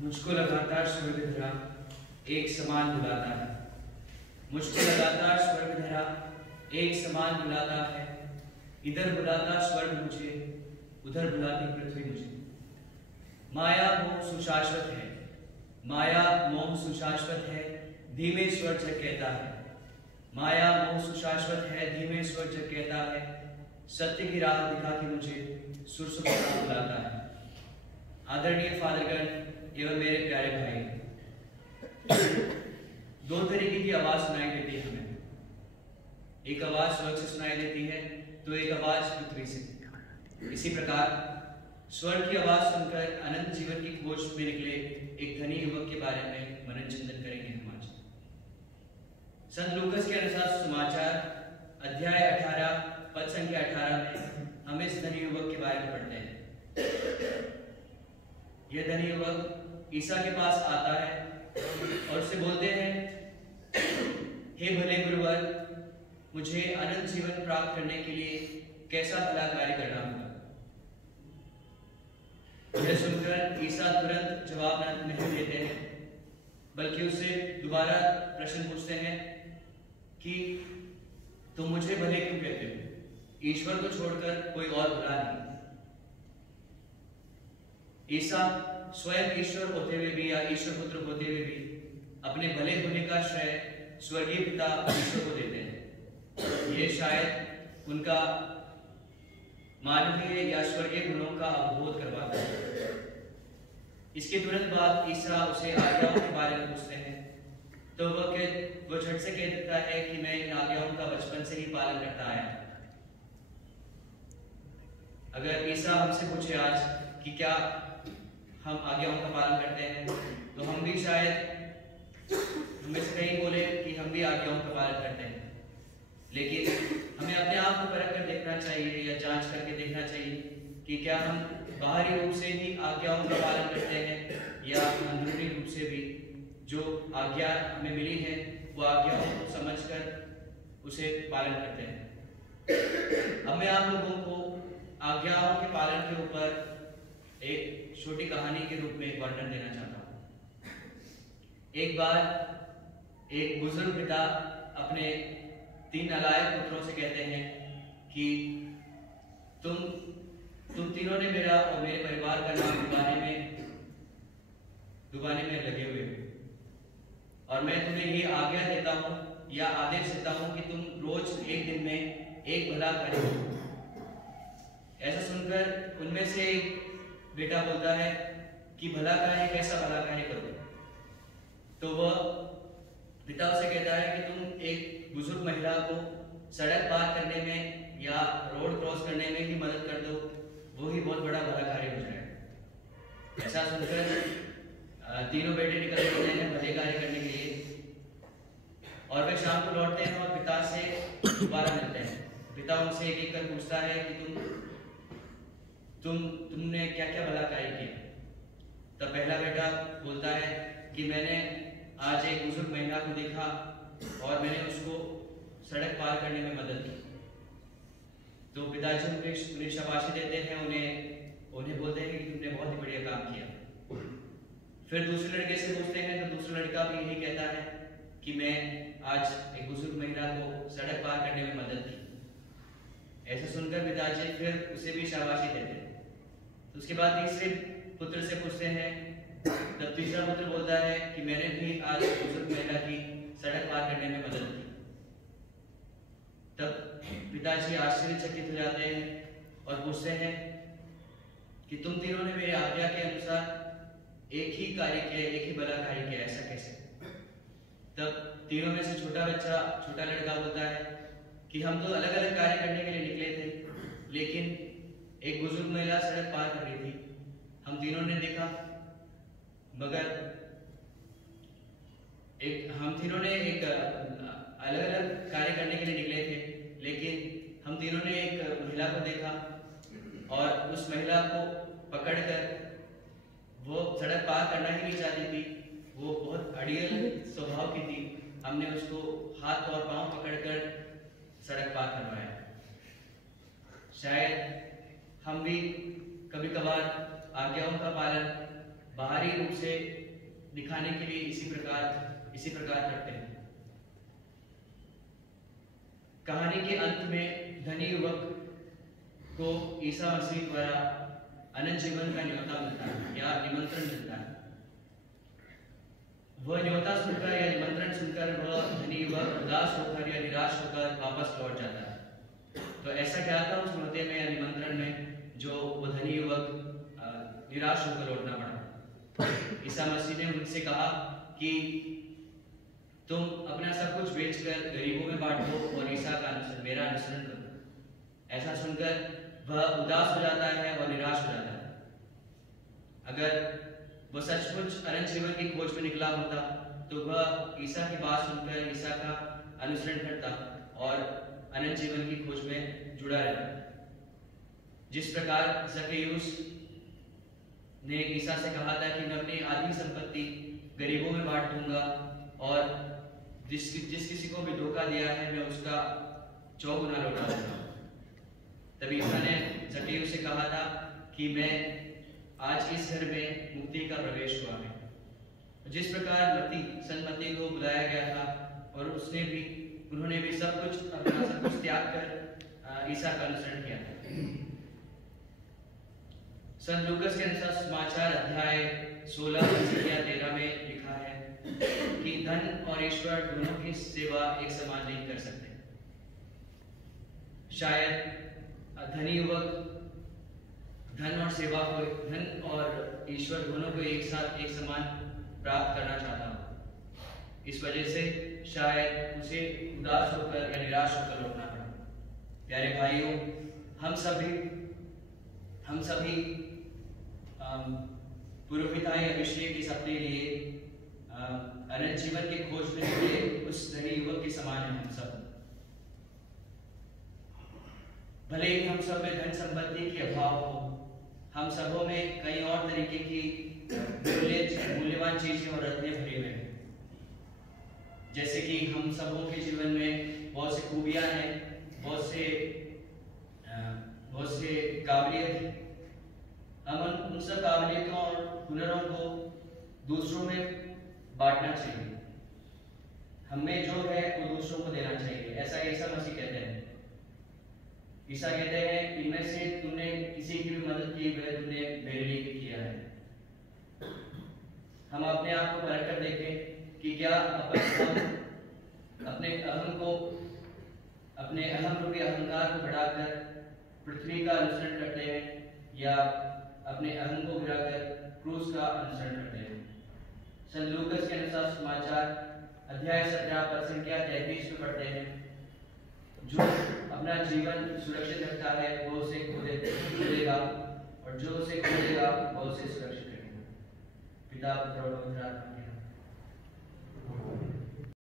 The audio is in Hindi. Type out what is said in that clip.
मुझको लगातार स्वर्ग धरा एक समान बुलाता है। मुझको लगातार स्वर्ग धरा एक समान बुलाता है। इधर बुलाता स्वर्ग मुझे, उधर बुलाती पृथ्वी मुझे। माया मोह सुशाश्वत है, माया मोह सुशाश्वत है, धीमे स्वर से कहता है। माया मोह सुशाश्वत है, धीमे स्वर से कहता है। सत्य की राह दिखा के मुझे सुरसुखा बुलाता है। आदरणीय फादरगण एवं मेरे प्यारे भाई, दो तरीके की आवाज सुनाई देती है हमें। एक आवाज स्वर्ग से सुनाई देती है तो एक आवाज पृथ्वी से। इसी प्रकार स्वर्ग की आवाज सुनकर अनंत जीवन की खोज में निकले एक धनी युवक के बारे में मनन चिंतन करेंगे हम आज। संत लूकास के अनुसार समाचार अध्याय 18 पद संख्या 18 में हम इस धनी युवक के बारे में पढ़ते हैं। यह धनी युवक ईसा के पास आता है और उससे बोलते हैं, हे भले गुरुवर, मुझे अनंत जीवन प्राप्त करने के लिए कैसा भला कार्य करना होगा। यह सुनकर ईसा तुरंत जवाब नहीं देते हैं, बल्कि उससे दोबारा प्रश्न पूछते हैं कि तुम मुझे भले क्यों कहते हो? ईश्वर को छोड़कर कोई और भला नहीं। ईसा स्वयं ईश्वर होते हुए भी या ईश्वर पुत्र होते हुए भी अपने भले होने का श्रेय स्वर्गीय पिता ईश्वर को देते हैं। ये शायद उनका मानवीय या स्वर्गीय गुणों का अवबोध करवाता है। इसके तुरंत बाद ईसा उसे आज्ञाओं के बारे में पूछते हैं, तो वो झट से कह देता है कि मैं इन आज्ञाओं का बचपन से ही पालन करता आया। अगर ईसा हमसे पूछे आज कि क्या हम आज्ञाओं का पालन करते हैं, तो हम भी शायद हमें से कहीं बोले कि हम भी आज्ञाओं का पालन करते हैं। लेकिन हमें अपने आप को परख कर देखना चाहिए या जांच करके देखना चाहिए कि क्या हम बाहरी रूप से ही आज्ञाओं का पालन करते हैं या अंदरूनी रूप से भी जो आज्ञा हमें मिली है वो आज्ञाओं को समझकर उसे पालन करते हैं। अब मैं आप लोगों को आज्ञाओं के पालन के ऊपर एक छोटी कहानी के रूप में वर्णन देना चाहता हूं। एक बार एक बुजुर्ग पिता अपने 3 नालायक पुत्रों से कहते हैं कि तुम तीनों ने मेरा और मेरे परिवार का नाम डुबाने में लगे हुए हो और मैं तुम्हें ये आज्ञा देता हूं या आदेश देता हूं कि तुम रोज एक दिन में एक भला करो। ऐसा सुनकर उनमें से एक बेटा बोलता है कि भला कार्य, कैसा भला कार्य करो? तो वह पिता उसे कहता है कि तुम एक बुजुर्ग महिला को सड़क पार करने में या रोड क्रॉस करने में ही मदद कर दो, वो ही बहुत बड़ा भला कार्य हो जाएगा। ऐसा सुनकर तीनों बेटे निकल पड़ते हैं भले कार्य करने के लिए और वे शाम को लौटते हैं और पिता से दोबारा मिलते हैं। पिता उनसे एक एक कर पूछता है कि तुमने क्या क्या भला कार्य किया? तब पहला बेटा बोलता है कि मैंने आज एक बुजुर्ग महिला को देखा और मैंने उसको सड़क पार करने में मदद की। तो पिताजी उन्हें शाबाशी देते हैं, उन्हें बोलते हैं कि तुमने बहुत ही बढ़िया काम किया। फिर दूसरे लड़के से पूछते हैं तो दूसरा लड़का भी यही कहता है कि मैं आज एक बुजुर्ग महिला को सड़क पार करने में मदद की। ऐसा सुनकर पिताजी फिर उसे भी शाबाशी देते हैं। तो उसके बाद तीसरे पुत्र से पूछते हैं, तब तीसरा पुत्र बोलता है कि मैंने भी आज बुजुर्ग महिला की सड़क पार करने में मदद की। तब पिताजी आश्चर्यचकित हो जाते हैं और पूछते हैं कि तुम तीनों ने मेरे आज्ञा के अनुसार एक ही कार्य किया, एक ही भला कार्य किया, ऐसा कैसे? तब तीनों में से छोटा लड़का बोलता है कि हम तो अलग अलग कार्य करने के लिए निकले थे, लेकिन एक बुजुर्ग महिला सड़क पार कर रही थी, हम तीनों ने देखा, मगर हम तीनों ने एक अलग अलग कार्य करने के लिए निकले थे, लेकिन हम तीनों ने एक महिला को देखा और उस महिला को पकड़कर, वो सड़क पार करना ही नहीं चाहती थी, वो बहुत अड़ियल स्वभाव की थी, हमने उसको हाथ और पांव पकड़कर सड़क पार करवाया। शायद हम भी कभी कभार आज्ञाओं का पालन बाहरी रूप से दिखाने के लिए इसी प्रकार करते हैं। कहानी के अंत में धनी युवक को ईसा मसीह द्वारा अनंत जीवन का न्योता मिलता है या निमंत्रण मिलता है। वह न्योता सुनकर या निमंत्रण सुनकर वह धनी युवक उदास होकर या निराश होकर वापस लौट जाता है। तो ऐसा क्या था उस न्योते में या निमंत्रण में जो वह धनी युवक निराश होकर लौटना पड़ा। ईसा मसीह ने उनसे कहा कि तुम अपना सब कुछ बेचकर गरीबों में बांट दो और मेरा अनुसरण करो। ऐसा सुनकर वह उदास हो जाता है और निराश हो जाता है। अगर वह सचमुच अनंत जीवन की खोज में निकला होता तो वह ईसा की बात सुनकर ईसा का अनुसरण करता और अनंत जीवन की खोज में जुड़ा रहता। जिस प्रकार ज़क्केयुस ने ईसा से कहा था कि मैं अपनी आधी संपत्ति गरीबों में बांट दूंगा और जिस किसी को भी धोखा दिया है मैं उसका 4 गुना लौटा दूंगा। तभी ईसा ने ज़क्केयुस से कहा था कि मैं आज इस घर में मुक्ति का प्रवेश हुआ है। जिस प्रकार मत्ती को बुलाया गया था और उन्होंने भी सब कुछ त्याग कर ईसा का अनुसरण किया था। संत लूकास के अनुसार समाचार अध्याय 16 या 13 में लिखा है कि धन और ईश्वर दोनों की सेवा एक समान नहीं कर सकते। शायद धनी युवक धन और ईश्वर दोनों को एक समान प्राप्त करना चाहता हो। इस वजह से शायद उसे उदास होकर या निराश होकर लौटना पड़ा। प्यारे भाइयों, हम सभी पुरोहिताई अभिषेक इस अपने लिए अनंत जीवन की खोज में निकले उस धनी युवक के समान हैं। हम सब भले ही हम सब में धन संपत्ति के अभाव हो, हम सबों में कई और तरीके की मूल्यवान चीजें और रत्ने भरे हुए हैं। जैसे कि हम सबों के जीवन में बहुत सी खूबियां हैं, बहुत से काबिलियत हैं। हम उन सब काबिलियतों और हुनरों को दूसरों में बांटना चाहिए। हमें जो है वो दूसरों को देना चाहिए। ऐसा ईसा मसीह कहते हैं। ईसा कहते हैं इनमें से तुमने किसी की भी मदद की वह तुमने मेरे लिए भी किया है। हम अपने आप को परख कर देखें कि क्या अपने अहम रूपी अहंकार को बढ़ाकर पृथ्वी का अनुसरण करते हैं या अपने अहम को गिराकर क्रूस का अनुसरण करते हैं। संत लूकास के अनुसार समाचार अध्याय 17 पर संख्या 33 में पढ़ते हैं, जो अपना जीवन सुरक्षित रखता है वो उसे खोदेगा और जो उसे खोदेगा वो उसे सुरक्षित रखेगा। पिता पुत्र और पवित्र आत्मा के नाम।